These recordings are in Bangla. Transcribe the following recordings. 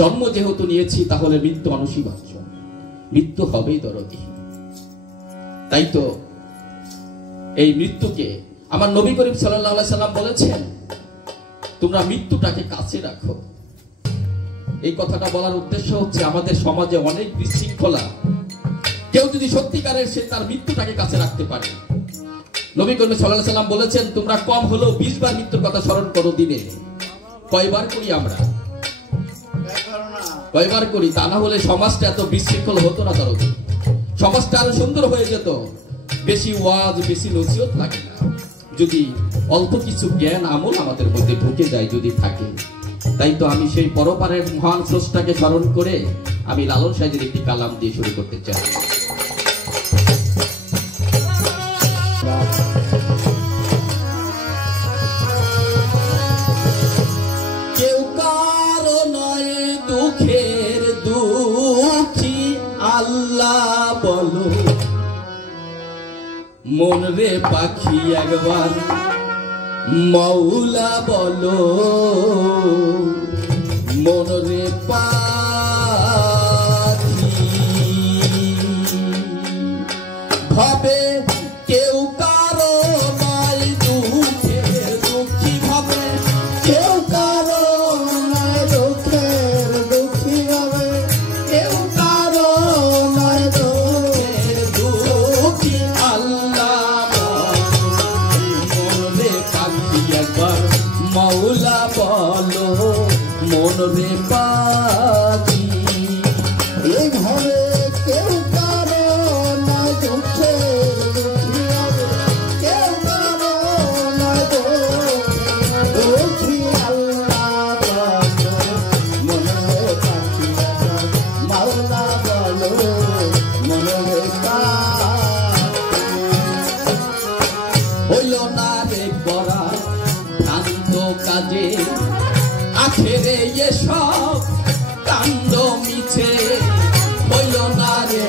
জন্ম যেহেতু নিয়েছি তাহলে মৃত্যু অনস্বীকার্য, মৃত্যু হবেই দরদি। তাই তো এই মৃত্যুকে আমার নবী করিম সাল্লাল্লাহু আলাইহি সাল্লাম বলেছেন, তোমরা মৃত্যুটাকে কাছে রাখো। এই কথাটা বলার উদ্দেশ্য হচ্ছে আমাদের সমাজে অনেক বিশৃঙ্খলা। কেউ যদি সত্যিকারের সে তার মৃত্যুটাকে কাছে রাখতে পারে, নবী করিম সাল্লাল্লাহু আলাইহি সাল্লাম বলেছেন, তোমরা কম হলেও 20 বার মৃত্যুর কথা স্মরণ করো দিনে। কয়বার করি আমরা? কয়বার করি? তা না হলে সমাজটা এত বিশৃঙ্খল হতো না, দরদি। সমাজটা আরো সুন্দর হয়ে যেত। বেশি ওয়াজ, বেশি নসিহত লাগে না, যদি অল্প কিছু জ্ঞান আমল আমাদের মধ্যে ঢুকে যায়, যদি থাকে। তাই তো আমি সেই পরপারের মহান স্রষ্টাকে স্মরণ করে আমি লালন সাহেবের একটি কালাম দিয়ে শুরু করতে চাই। কেউ কারো নয় দুঃখের দুঃখী, আল্লাহ বলো মন রে পাখি একবার মৌলা বলো, মন রে পাখি ভাবে কেউ কারো নয় দুঃখের দুঃখী, ভাবে কেউ কারো নয় দুঃখের দুঃখী, ভাবে কেউ কারো নয় দুঃখের দুঃখী, আল্লাহ মন রে পাখি একবার মৌলা বলো, মন রে পাখি। এইভাবে কেউ কারো না দুঃখের দুঃখী, কেউ কারো না দুঃখী, আল্লাহ বলো মন রে পাখি, মাওলা বলো মন রে পাখি। হইল না রে করা কান্দ কাজে, আখেরে এসব কান্দ মিছে, হইল না রে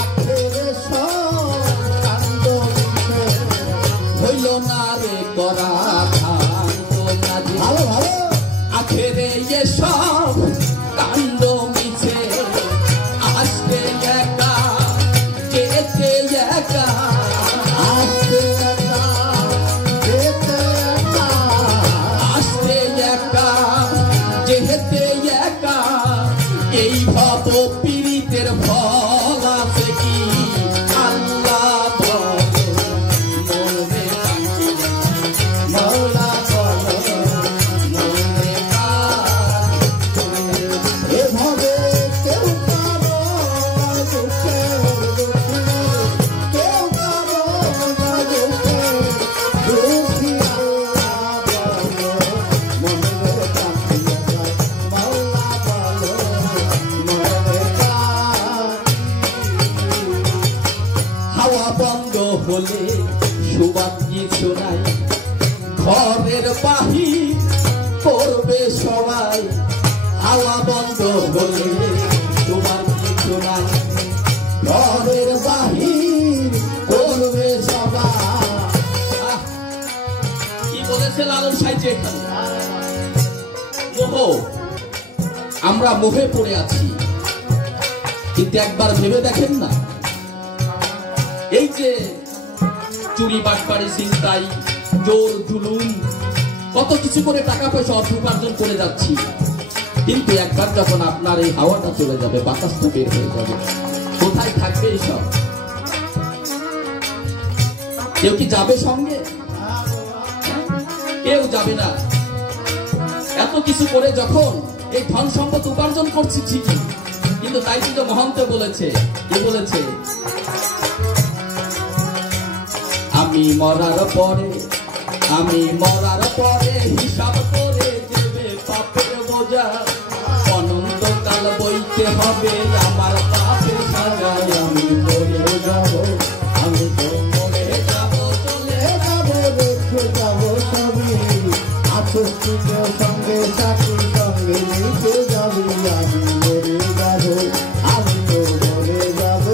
আখেরে সব কান্দ মিছে, হইল না রে করা কান্দ কাজে, আখেরে এসব কান্দ মিছে, আসতে একা যেতে একা, আসতে একা যেতে একা, আসতে একা যেতে একা, এই ভব পীড়িতের ফল আছে কি, আল্লাহ বলো মন রে পাখি, মৌলা বলো মন রে পাখি। এভাবে কেউ কারো না দুঃখের দুঃখী, কেউ কারো না দুঃখের দুঃখী, আল্লাহ বলো মন রে পাখি, মৌলা বলো মন রে পাখি। হাওয়া বন্ধ হলে সুবাদ কিছু নাই, ঘরের বাহির করবে সবাই, হাওয়া বন্ধ হলে তোমার কিছু নাই, ঘরের বাহির করবে সবাই। কি বলেছে লালন সাহেব এখানে? মোহ, আমরা মোহে পড়ে আছি। কিন্তু একবার ভেবে দেখেন না, এই যে চুরি বাটপাড়ি ছিনতাই জোর জুলুম কত কিছু করে টাকা পয়সা অর্থ উপার্জন করে যাচ্ছি, কিন্তু একবার যখন আপনার এই হাওয়াটা চলে যাবে, বাতাসটা বের হয়ে যাবে, কোথায় থাকবে এইসব? কেউ কি যাবে সঙ্গে? কেউ যাবে না। এত কিছু করে যখন এই ধন সম্পদ উপার্জন করছি ঠিকই, কিন্তু তাই কিন্তু মহন্ত বলেছে, কি বলেছে? আমি মরার পরে, আমি মরার পরে হিসাব করে দেবে পাপের বোঝা, অনন্তকাল বইতে হবে আমার পাপের সাজা। আমি মরে যাব, আমি তো মরে যাব, চলে যাব, রেখে যাব সবই, আছুর সঙ্গে সাথী সঙ্গে নিতে যাবি, আমি মরে যাব, আমি তো মরে যাব,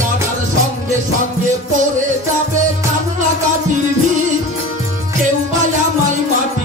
মরার সঙ্গে সঙ্গে পড়ে যাবে কান্নাকাটির ভিড়, কেউ বা আমায় মাটি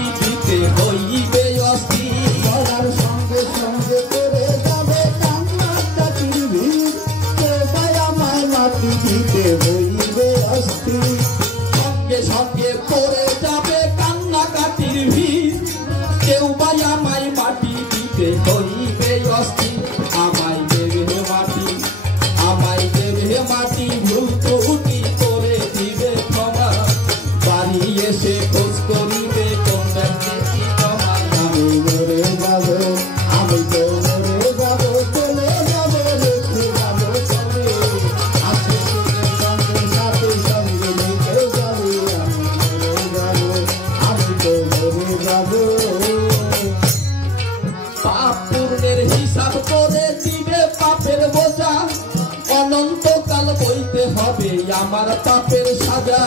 আমার পাপের সাজা।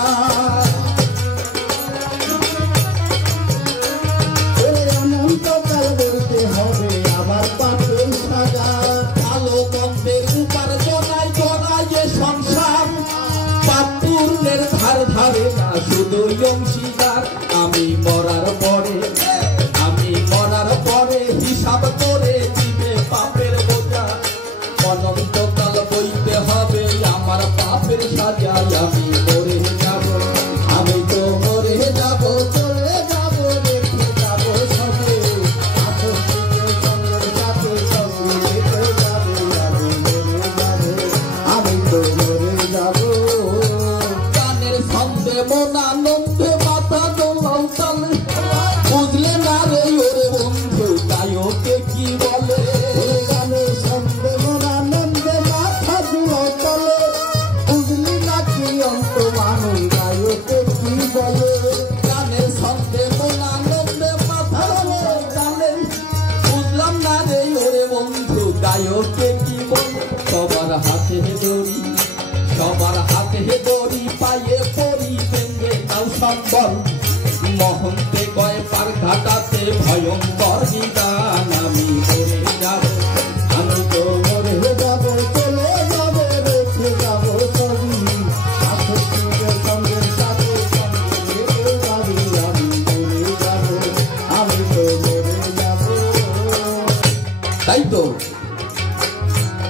অনন্তকাল বলতে হবে আমার পাপের সাজা। ভালো মন্দের উপার্জনায় গড়ায় সংসার, পাপ পূর্ণের ধার ধারে না শুধু অংশীদার। আমি মরার পরে হিসাব করে দিবে পাপের বোঝা। অনন্তকাল বইতে হবে আমার পাপের সাজায়। আমি মরে যাব, আমি তো মরে যাব, চলে যাব, রেখে যাব সবে, আকস্মিকের সঙ্গের সাথে সঙ্গে রেখে যাবে। আমি মরে যাব, আমি তো মরে যাব। গানের ছন্দে মন আনন্দে মাথা দোলাও তালে, বুঝলে না রে ওরে বন্ধু গায়কে কি বলে। গানের ছন্দে মন আনন্দে মাথা দুলাও তলে, বুঝলি না কি অন্ত মানুষ গায়কে কি বলে। গানের ছন্দে মন আনন্দে মাথা দোলাও তালে, বুঝলাম না রে ওরে বন্ধু গায়কে কি বলে। সবার হাতে দড়ি পায়ে পড়ি ভেঙে নাও সম্বল। মহন্তে কয় পার ঘাটাতে ভয়ঙ্কর নিদান। আমি মরে যাব, আমি তো মরে যাব, চলে যাব, রেখে যাব সবই, আকস্মিকের সঙ্গের সাথে সঙ্গে রেখে যাবি। আমি মরে যাব, আমি তো মরে যাব। তাই তো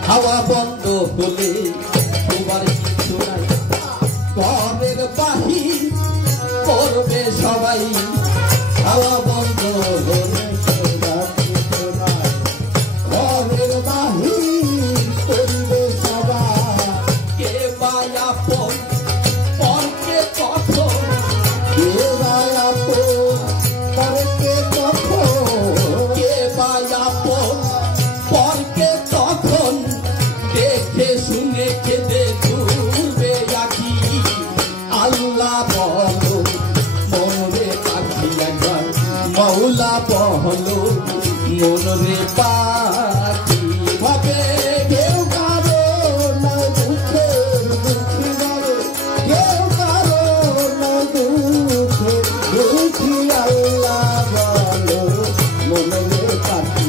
হাওয়া বন্ধ হলে তোমার কিছু নাই, ঘরের বাহির করবে সবাই। হাওয়া বন্ধ হলে ঘরের বাহির করবে সবাই। কে বায়াপন পরকে কখন, কে বায়াপন পরকে কখন, কে বায়াপন পরকে তখন, দেখে শুনে খেতে ঘুরবে আখি। আল্লাহ বলো মনরে পাখি একবার, মৌলা বলো মনরে পাখি। ভাবে কেউ কারো না দুঃখের দুঃখী বলে, কেউ কারো না দুঃখের দুঃখী। আল্লাহ বলো মনরে পাখি,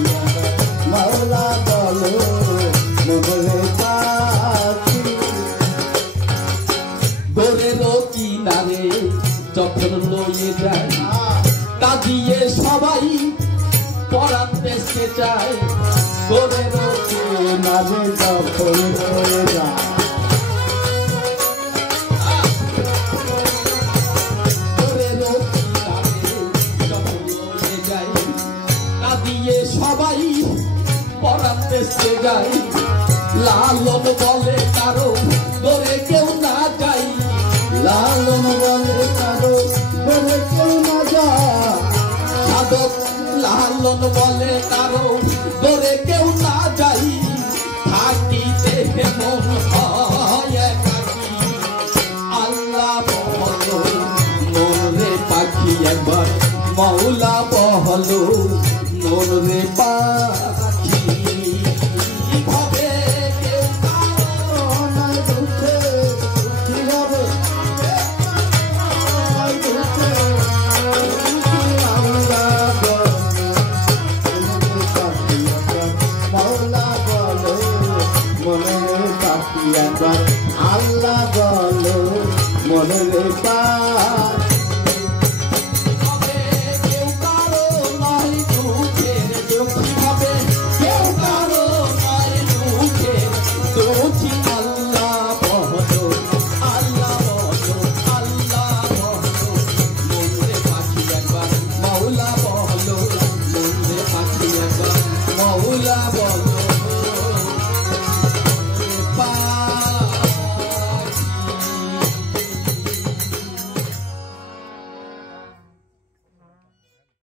মাওলা বলো মনরে পাখি। গোরের কিনারে যখন লয়ে যায়, কাঁদিয়ে সবাই পরাণ দেশে যায়। গোরের মাঝে যখন হয়ে যায়, কাঁদিয়ে সবাই পরাণ দেশে যায়। লালন বলে কারো গোরে কেউ না যাই, লালন বলে কারো বলে কেউ না যায়। সাধক লালন বলে কারো গোরে কেউ না যাই। থাকিতে মন হয় একাকী, আল্লাহ বলো মনরে পাখি একবার, মৌলা বলো মনরে পাখি।